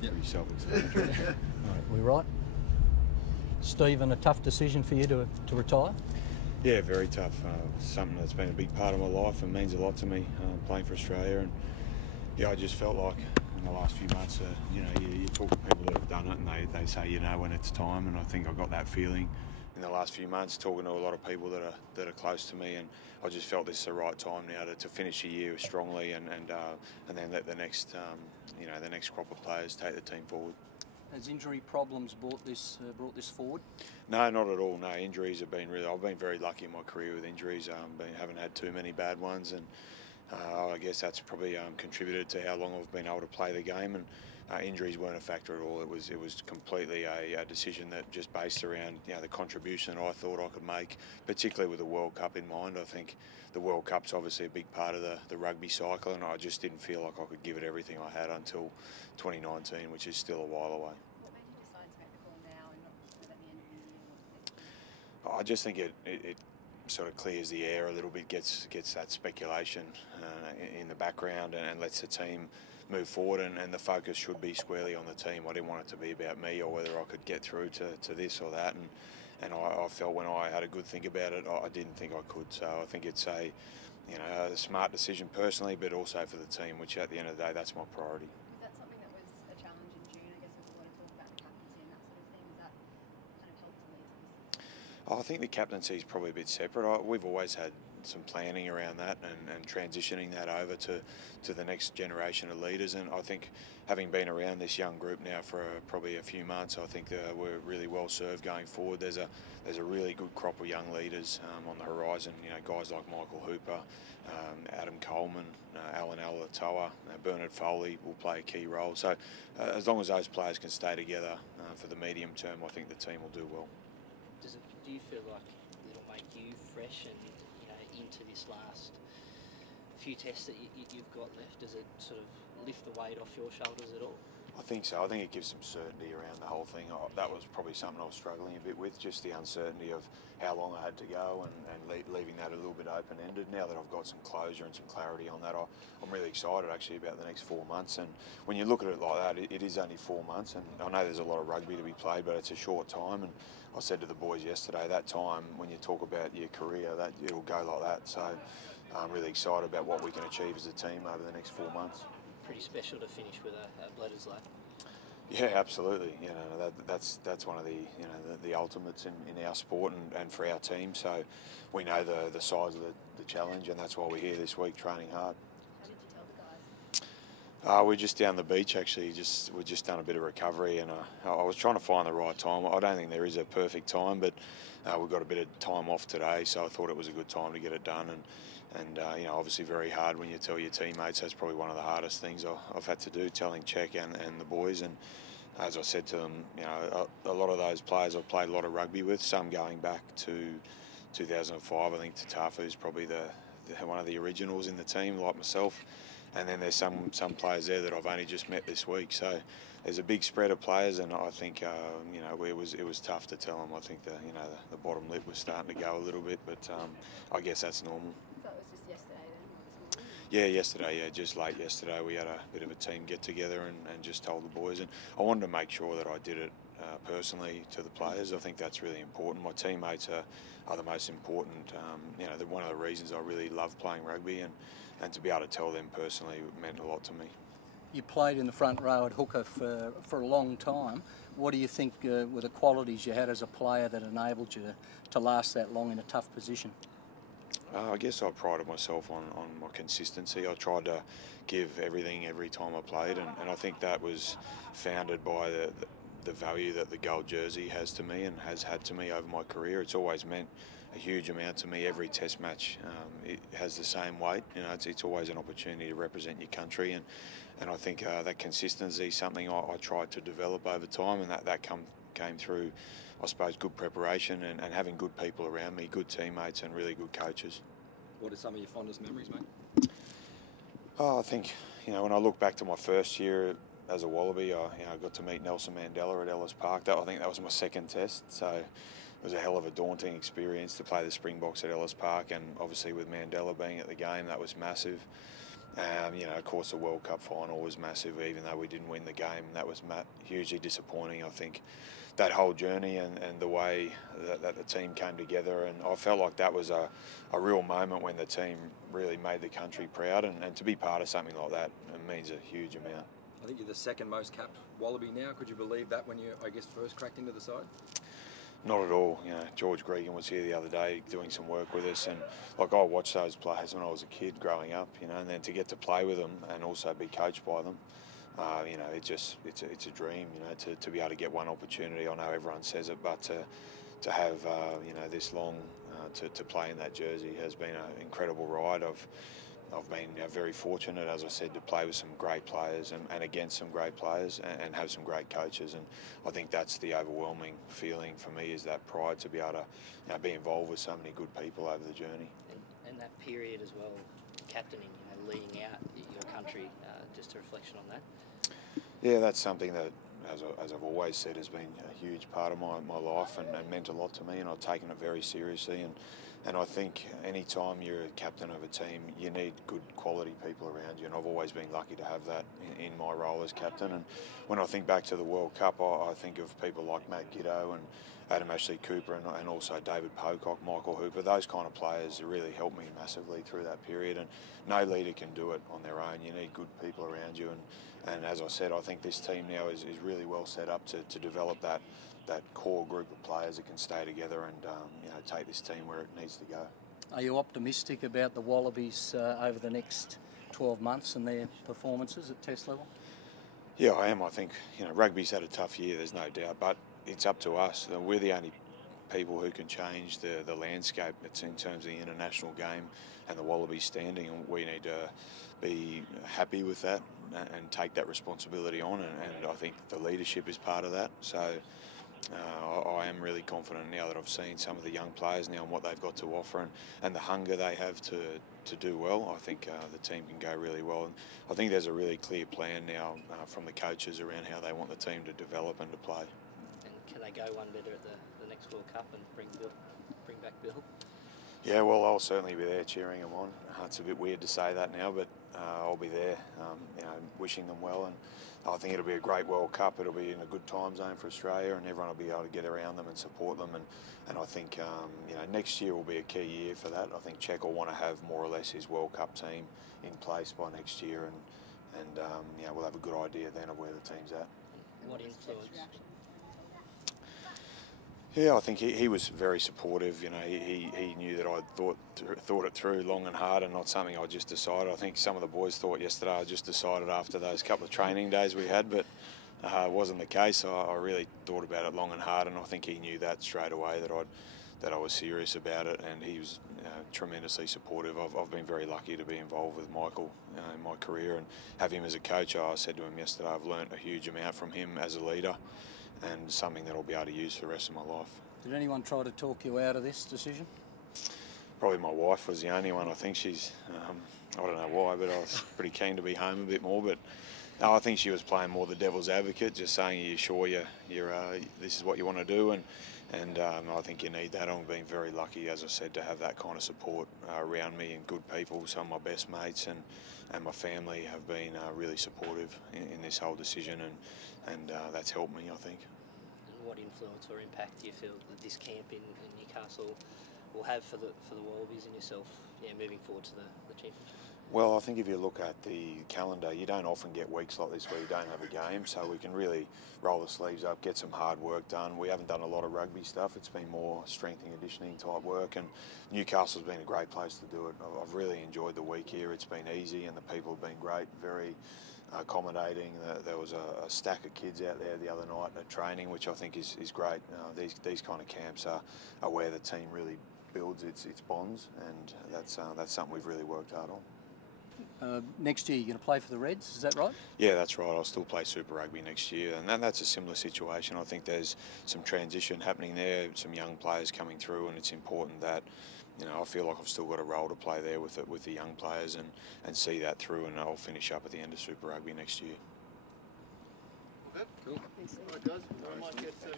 Pretty self-explanatory. Right, we right? Stephen, a tough decision for you to retire? Yeah, very tough. Something that's been a big part of my life and means a lot to me, playing for Australia. And yeah, I just felt like in the last few months, you talk to people that have done it and they say, when it's time. And I think I got that feeling in the last few months, talking to a lot of people that are close to me, and I just felt this is the right time now to finish the year strongly and then let the next the next crop of players take the team forward. Has injury problems brought this forward? No, not at all. No, injuries have been I've been very lucky in my career with injuries. Haven't had too many bad ones, and I guess that's probably contributed to how long I've been able to play the game. And injuries weren't a factor at all. It was completely a decision that just based around the contribution I thought I could make, particularly with the World Cup in mind. I think the World Cup's obviously a big part of the rugby cycle, and I just didn't feel like I could give it everything I had until 2019, which is still a while away. What made you decide to make the call now and not at the end of the year? I just think it sort of clears the air a little bit, gets that speculation in the background, and lets the team move forward, and the focus should be squarely on the team. I didn't want it to be about me or whether I could get through to this or that, and I felt when I had a good think about it, I didn't think I could. So I think it's a smart decision personally, but also for the team, which at the end of the day, that's my priority. Is that something that was a challenge in June? I guess there was a lot of talk about the captaincy and that sort of thing. Has that kind of helped to lead to this? I think the captaincy is probably a bit separate. We've always had some planning around that and transitioning that over to the next generation of leaders, and I think having been around this young group now for probably a few months, I think we're really well served going forward. There's a really good crop of young leaders on the horizon. Guys like Michael Hooper, Adam Coleman, Alan Alatoa, Bernard Foley will play a key role. So as long as those players can stay together for the medium term, I think the team will do well. Do you feel like it'll make you fresh and into this last few tests that you've got left? Does it sort of lift the weight off your shoulders at all? I think so. I think it gives some certainty around the whole thing. That was probably something I was struggling a bit with, just the uncertainty of how long I had to go and leaving that a little bit open-ended. Now that I've got some closure and some clarity on that, I'm really excited actually about the next 4 months. And when you look at it like that, it is only 4 months, and I know there's a lot of rugby to be played, but it's a short time. And I said to the boys yesterday, that time when you talk about your career, that it'll go like that. So I'm really excited about what we can achieve as a team over the next 4 months. Pretty special to finish with a Bledisloe lap. Yeah, absolutely. That's one of the ultimates in our sport and for our team. So we know the size of the challenge, and that's why we're here this week training hard. How did you tell the guys? We're just down the beach actually. We've just done a bit of recovery, and I was trying to find the right time. I don't think there is a perfect time, but we've got a bit of time off today, so I thought it was a good time to get it done. And obviously very hard when you tell your teammates. That's probably one of the hardest things I've had to do, telling Czech and the boys. And as I said to them, a lot of those players I've played a lot of rugby with, some going back to 2005. I think Tatafu is probably one of the originals in the team, like myself. And then there's some players there that I've only just met this week. So there's a big spread of players, and I think it was tough to tell them. I think the bottom lip was starting to go a little bit, but I guess that's normal. That was just yesterday then, or this morning? Yeah, yesterday, just late yesterday, we had a bit of a team get together and just told the boys, and I wanted to make sure that I did it personally to the players. I think that's really important. My teammates are the most important. They're one of the reasons I really love playing rugby, and to be able to tell them personally meant a lot to me. You played in the front row at hooker for a long time. What do you think were the qualities you had as a player that enabled you to last that long in a tough position? I guess I prided myself on my consistency. I tried to give everything every time I played, and I think that was founded by the value that the gold jersey has to me and has had to me over my career. It's always meant a huge amount to me. Every test match it has the same weight. It's always an opportunity to represent your country, and I think that consistency is something I tried to develop over time, and that came through, I suppose, good preparation and having good people around me, good teammates and really good coaches. What are some of your fondest memories, mate? I think, when I look back to my first year as a Wallaby, I got to meet Nelson Mandela at Ellis Park. I think that was my second test, so it was a hell of a daunting experience to play the Springboks at Ellis Park, and obviously with Mandela being at the game, that was massive. Of course, the World Cup final was massive, even though we didn't win the game. That was hugely disappointing. I think that whole journey and the way that the team came together, and I felt like that was a real moment when the team really made the country proud, and to be part of something like that, it means a huge amount. I think you're the second most capped Wallaby now. Could you believe that when you, I guess, first cracked into the side? Not at all. George Gregan was here the other day doing some work with us, and like I watched those players when I was a kid growing up, and then to get to play with them and also be coached by them, it's a dream, to be able to get one opportunity. I know everyone says it, but to have this long to play in that jersey has been an incredible ride. I've been very fortunate, as I said, to play with some great players and against some great players and have some great coaches. And I think that's the overwhelming feeling for me, is that pride to be able to be involved with so many good people over the journey. And that period as well, captaining, leading out your country, just a reflection on that? Yeah, that's something that, as I've always said, has been a huge part of my life and meant a lot to me, and I've taken it very seriously. And I think any time you're a captain of a team, you need good quality people around you, and I've always been lucky to have that in my role as captain. And when I think back to the World Cup, I think of people like Matt Giddo and Adam Ashley Cooper and also David Pocock, Michael Hooper. Those kind of players really helped me massively through that period, and no leader can do it on their own. You need good people around you, and as I said, I think this team now is really well set up to develop that core group of players that can stay together and take this team where it needs to go. Are you optimistic about the Wallabies over the next 12 months and their performances at Test level? Yeah, I am. I think rugby's had a tough year, there's no doubt, but it's up to us. We're the only people who can change the landscape. It's in terms of the international game and the Wallabies standing, and we need to be happy with that and take that responsibility on, and I think the leadership is part of that. So I am really confident now that I've seen some of the young players now and what they've got to offer, and the hunger they have to do well. I think the team can go really well, and I think there's a really clear plan now from the coaches around how they want the team to develop and to play. And can they go one better at the next World Cup and bring back Bill? Yeah, well, I'll certainly be there cheering them on. It's a bit weird to say that now, but I'll be there, wishing them well. And I think it'll be a great World Cup. It'll be in a good time zone for Australia, and everyone will be able to get around them and support them. And I think next year will be a key year for that. I think Czech will want to have more or less his World Cup team in place by next year, and we'll have a good idea then of where the team's at. What influence? Yeah, I think he was very supportive. He knew that I thought it through long and hard, and not something I just decided. I think some of the boys thought yesterday I just decided after those couple of training days we had, but it wasn't the case. I really thought about it long and hard, and I think he knew that straight away that I was serious about it, and he was tremendously supportive. I've been very lucky to be involved with Michael in my career and have him as a coach. I said to him yesterday, I've learnt a huge amount from him as a leader, and something that I'll be able to use for the rest of my life. Did anyone try to talk you out of this decision? Probably my wife was the only one. I think she's, I don't know why, but I was pretty keen to be home a bit more. But no, I think she was playing more the devil's advocate, just saying, are you sure this is what you want to do? And I think you need that. I've been very lucky, as I said, to have that kind of support around me and good people. Some of my best mates and my family have been really supportive in this whole decision, and that's helped me, I think. And what influence or impact do you feel that this camp in Newcastle will have for the Wallabies and yourself, moving forward to the championship? Well, I think if you look at the calendar, you don't often get weeks like this where you don't have a game, so we can really roll the sleeves up, get some hard work done. We haven't done a lot of rugby stuff. It's been more strength and conditioning type work, and Newcastle's been a great place to do it. I've really enjoyed the week here. It's been easy, and the people have been great, very accommodating. There was a stack of kids out there the other night at training, which I think is great. These kind of camps are where the team really builds its bonds, and that's something we've really worked hard on. Next year you're going to play for the Reds, is that right? Yeah, that's right. I'll still play Super Rugby next year, and that's a similar situation. I think there's some transition happening there, some young players coming through, and it's important that I feel like I've still got a role to play there with the young players and see that through, and I'll finish up at the end of Super Rugby next year. Okay. Cool. All right, guys. I might get some